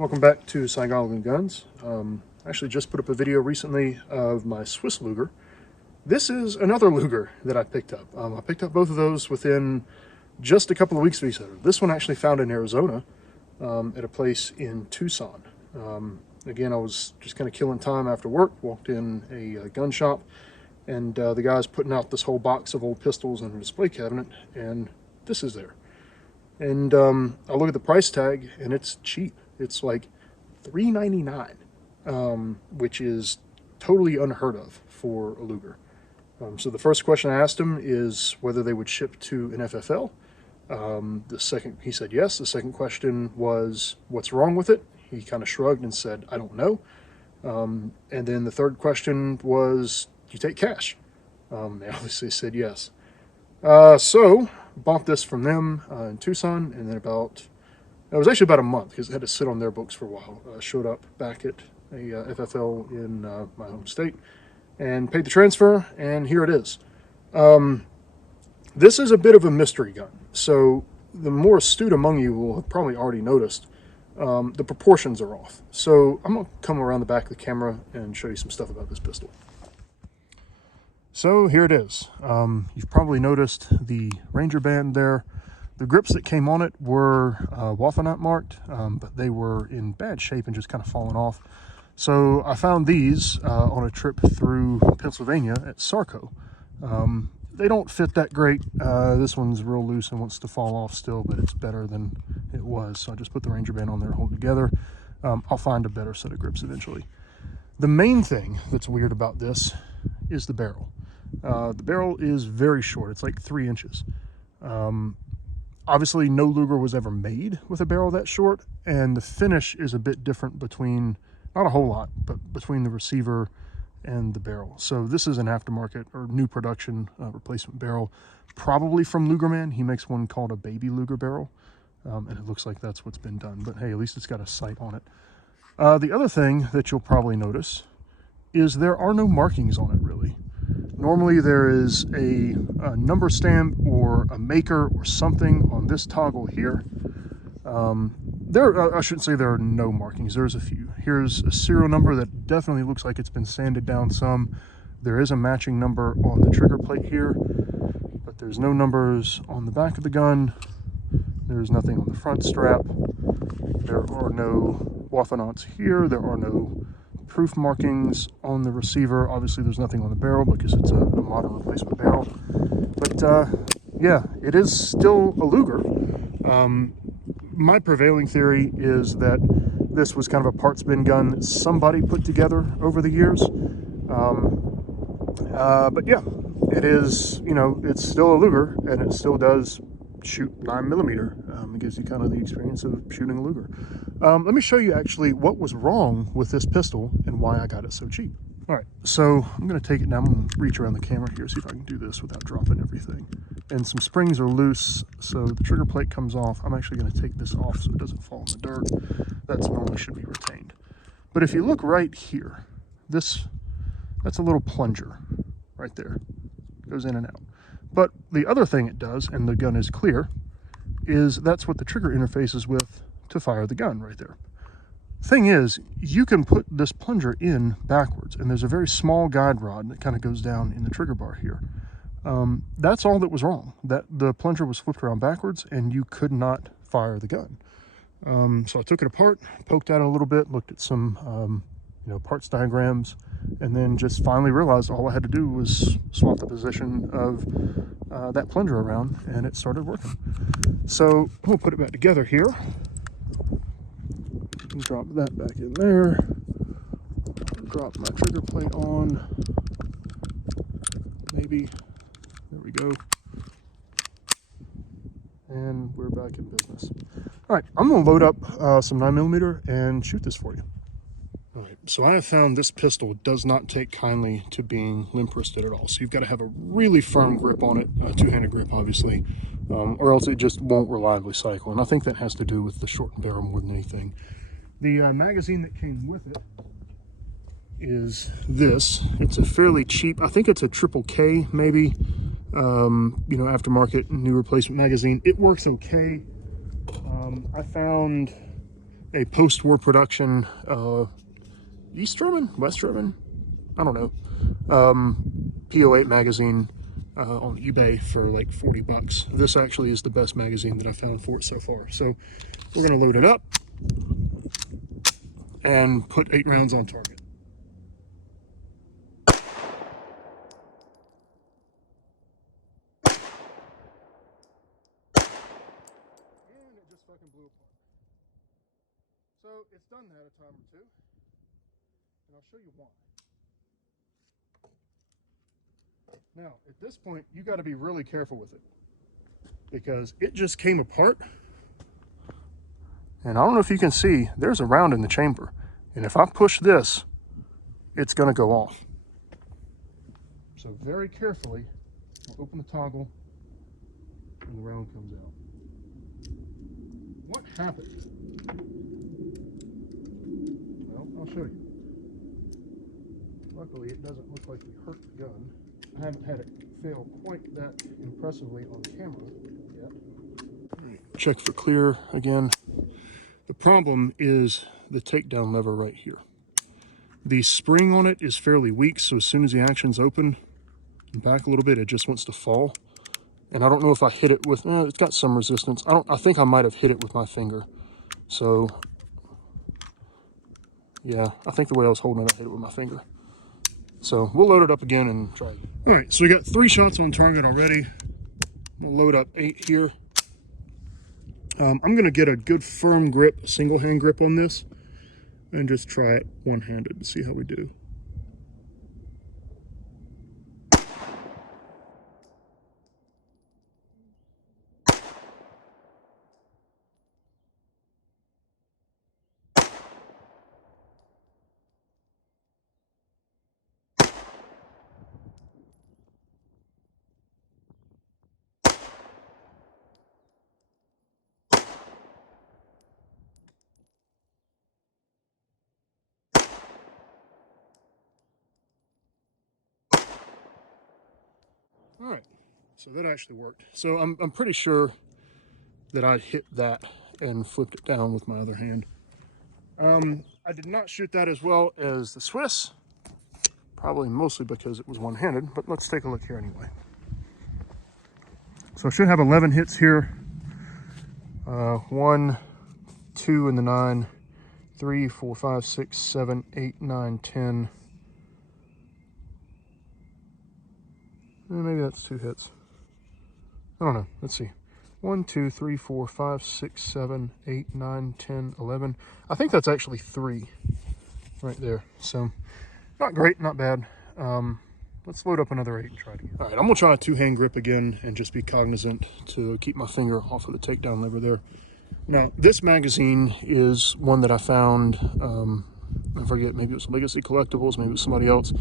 Welcome back to Saigon Guns. I actually just put up a video recently of my Swiss Luger. This is another Luger that I picked up. I picked up both of those within just a couple of weeks of each other. This one actually found in Arizona at a place in Tucson. Again, I was just kind of killing time after work, walked in a gun shop, and the guy's putting out this whole box of old pistols in a display cabinet, and this is there. And I look at the price tag, and it's cheap. It's like $3.99, which is totally unheard of for a Luger. So the first question I asked him is whether they would ship to an FFL. He said yes. The second question was, what's wrong with it? He kind of shrugged and said, I don't know. And then the third question was, do you take cash? They obviously said yes. So bought this from them in Tucson, and then it was actually about a month because it had to sit on their books for a while. Showed up back at a FFL in my home state and paid the transfer, and here it is. This is a bit of a mystery gun, so the more astute among you will have probably already noticed the proportions are off. So I'm going to come around the back of the camera and show you some stuff about this pistol. So here it is. You've probably noticed the Ranger band there. The grips that came on it were Waffenat marked, but they were in bad shape and just kind of fallen off. So I found these on a trip through Pennsylvania at Sarco. They don't fit that great. This one's real loose and wants to fall off still, but it's better than it was. So I just put the Ranger band on there and hold it together. I'll find a better set of grips eventually. The main thing that's weird about this is the barrel. The barrel is very short. It's like 3 inches. Obviously, no Luger was ever made with a barrel that short, and the finish is a bit different between, not a whole lot, but between the receiver and the barrel. So this is an aftermarket or new production replacement barrel, probably from Lugerman. He makes one called a baby Luger barrel, and it looks like that's what's been done. But hey, at least it's got a sight on it. The other thing that you'll probably notice is there are no markings on it, really. Normally there is a number stamp or a maker or something on this toggle here. I shouldn't say there are no markings, there's a few. Here's a serial number that definitely looks like it's been sanded down some. There is a matching number on the trigger plate here, but there's no numbers on the back of the gun. There's nothing on the front strap. There are no Waffenats here. There are no proof markings on the receiver. Obviously there's nothing on the barrel because it's a modern replacement barrel, but yeah, it is still a Luger. My prevailing theory is that this was kind of a parts bin gun that somebody put together over the years, but yeah, it is, you know, it's still a Luger, and it still does shoot 9mm. It gives you kind of the experience of shooting a Luger. Let me show you actually what was wrong with this pistol and why I got it so cheap. All right, so I'm going to take it now. I'm going to reach around the camera here, see if I can do this without dropping everything. And some springs are loose, so the trigger plate comes off. I'm actually going to take this off so it doesn't fall in the dirt. That's normally should be retained. But if you look right here, that's a little plunger right there. It goes in and out. But the other thing it does, and the gun is clear, is that's what the trigger interfaces with to fire the gun right there. Thing is, you can put this plunger in backwards, and there's a very small guide rod that kind of goes down in the trigger bar here. That's all that was wrong. That the plunger was flipped around backwards, and you could not fire the gun. So I took it apart, poked at it a little bit, looked at some parts diagrams, and then just finally realized all I had to do was swap the position of that plunger around, and it started working. So we'll put it back together here. Drop that back in there. Drop my trigger plate on. Maybe. There we go. And we're back in business. All right, I'm going to load up some 9mm and shoot this for you. All right, so I have found this pistol does not take kindly to being limp wristed at all. So you've got to have a really firm grip on it, a two-handed grip, obviously, or else it just won't reliably cycle. And I think that has to do with the shortened barrel more than anything. The magazine that came with it is this. It's a fairly cheap, I think it's a triple K maybe, aftermarket new replacement magazine. It works okay. I found a post-war production East German, West German, I don't know, PO8 magazine on eBay for like 40 bucks. This actually is the best magazine that I found for it so far. So we're gonna load it up and put 8 rounds on target. And it just fucking blew apart. So it's done that a time or two, and I'll show you why. Now, at this point, you got to be really careful with it because it just came apart. And I don't know if you can see, there's a round in the chamber. And if I push this, it's going to go off. So very carefully, I'll open the toggle and the round comes out. What happened? Well, I'll show you. Luckily, it doesn't look like we hurt the gun. I haven't had it fail quite that impressively on camera yet. Check for clear again. The problem is the takedown lever right here. The spring on it is fairly weak, so as soon as the action's open and back a little bit, it just wants to fall. And I don't know if I hit it with, it's got some resistance. I think I might have hit it with my finger. So, yeah, I think the way I was holding it, I hit it with my finger. So we'll load it up again and try it. All right, so we got 3 shots on target already. We'll load up 8 here. I'm gonna get a good firm grip, single hand grip on this, and just try it one-handed and see how we do. All right, so that actually worked. So I'm pretty sure that I hit that and flipped it down with my other hand. I did not shoot that as well as the Swiss, probably mostly because it was one-handed, but let's take a look here anyway. So I should have 11 hits here. 1, 2 in the 9, 3, 4, 5, 6, 7, 8, 9, 10. Maybe that's 2 hits. I don't know. Let's see. 1, 2, 3, 4, 5, 6, 7, 8, 9, 10, 11. I think that's actually 3 right there. So not great, not bad. Let's load up another 8 and try it again. All right, I'm gonna try a 2-hand grip again and just be cognizant to keep my finger off of the takedown lever there. Now, this magazine is one that I found, I forget, maybe it was Legacy Collectibles, maybe it was somebody else.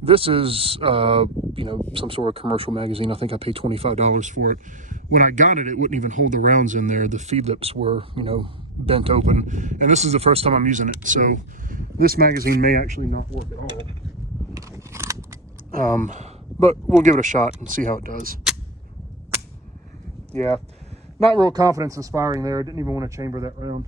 This is, you know, some sort of commercial magazine. I think I paid $25 for it. When I got it, it wouldn't even hold the rounds in there. The feed lips were, you know, bent open. And this is the first time I'm using it. So this magazine may actually not work at all. But we'll give it a shot and see how it does. Yeah, not real confidence inspiring there. Didn't even want to chamber that round.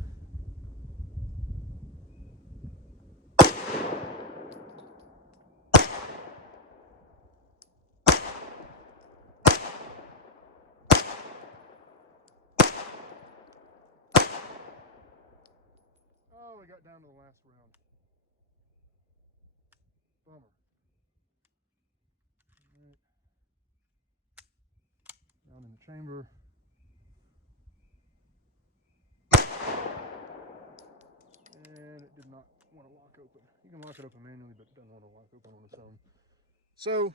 Oh, we got down to the last round. Bummer. Right. Down in the chamber. And it did not want to lock open. You can lock it open manually, but it doesn't want to lock open on its own. So,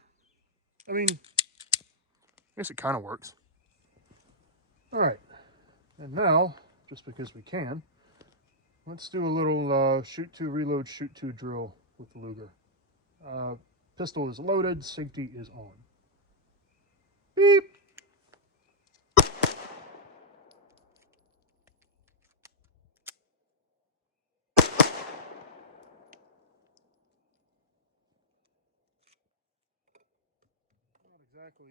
I mean, I guess it kind of works. All right. And now, just because we can, let's do a little shoot to reload, shoot to drill with the Luger. Pistol is loaded, safety is on. Beep. Not exactly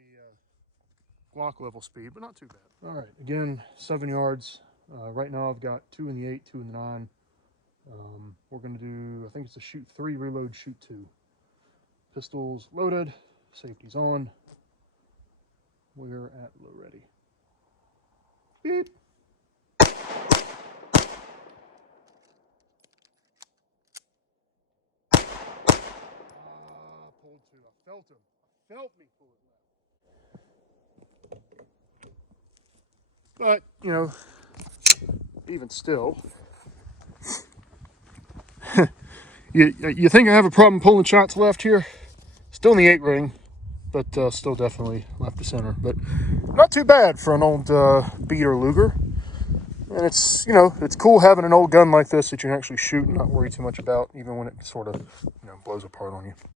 Glock level speed, but not too bad. All right, again, 7 yards. Right now I've got 2 in the 8, 2 in the 9. We're going to do, I think it's a shoot 3, reload, shoot 2. Pistols loaded, safety's on. We're at low ready. Beep. Pulled 2. I felt him. I felt me pull it left. But, you know, even still, you think I have a problem pulling shots left here? Still in the 8 ring, but still definitely left to center. But not too bad for an old beater Luger. And it's, you know, it's cool having an old gun like this that you can actually shoot and not worry too much about, even when it sort of, you know, blows apart on you.